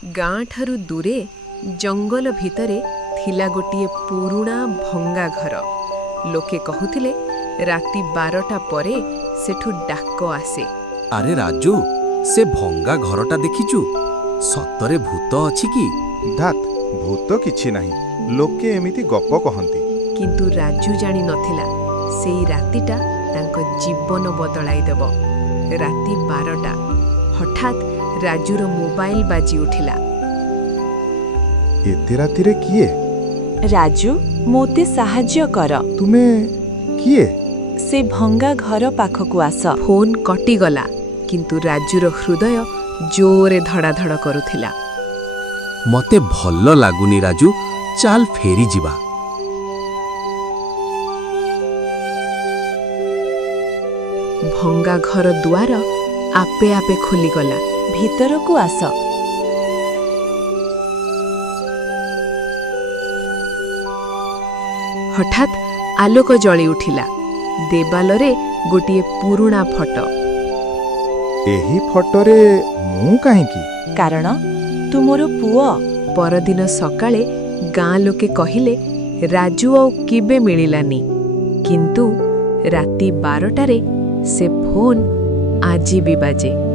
ଗାଁ ଠାରୁ ଦୂରେ ଜଙ୍ଗଲ ଭିତରେ ଥିଲା ଗୋଟିଏ ପୁରୁଣା ଭଙ୍ଗା ଘର। ଲୋକେ କହୁଥିଲେ ରାତି 12ଟା ପରେ ସେଠୁ ଡାକ ଆସେ। ଆରେ ରାଜୁ, ସେ ଭଙ୍ଗା ଘରଟା ଦେଖିଛୁ? ସତରେ ଭୂତ ଅଛି କି? ଧାତ୍, ଭୂତ କିଛି ନାହିଁ, ଲୋକେ ଏମିତି ଗପ କହନ୍ତି। କିନ୍ତୁ ରାଜୁ ଜାଣି ନଥିଲା ସେଇ ରାତିଟା ତାଙ୍କ ଜୀବନ ବଦଳାଇ ଦେବ। ରାତି 12ଟା। ହଠାତ୍ ରାଜୁର ମୋବାଇଲ ବାଜି ଉଠିଲା। ଏତେ ରାତିରେ କିଏ? ରାଜୁ, ମୋତେ ସାହାଯ୍ୟ କର। ତୁମେ କିଏ? ସେ ଭଙ୍ଗା ଘର ପାଖକୁ ଆସ। ଫୋନ୍ କଟିଗଲା, କିନ୍ତୁ ରାଜୁର ହୃଦୟ ଜୋରେ ଧଡ଼ାଧଡ଼ କରୁଥିଲା। ମତେ ଭଲ ଲାଗୁନି ରାଜୁ, ଚାଲ ଫେରିଯିବା। ଭଙ୍ଗା ଘର ଦୁଆର ଆପେ ଆପେ ଖୋଲିଗଲା। ଭିତରକୁ ଆସ। ହଠାତ୍ ଆଲୋକ ଜଳି ଉଠିଲା। ଦେବାଲରେ ଗୋଟିଏ ପୁରୁଣା ଫଟୋ। ଏହି ଫଟୋରେ ମୁଁ କାହିଁକି? କାରଣ ତୁ ମୋର ପୁଅ। ପରଦିନ ସକାଳେ ଗାଁ ଲୋକେ କହିଲେ ରାଜୁ ଆଉ କେବେ ମିଳିଲାନି। କିନ୍ତୁ ରାତି 12ଟାରେ ସେ ଫୋନ୍ ଆଜି ବି ବାଜେ।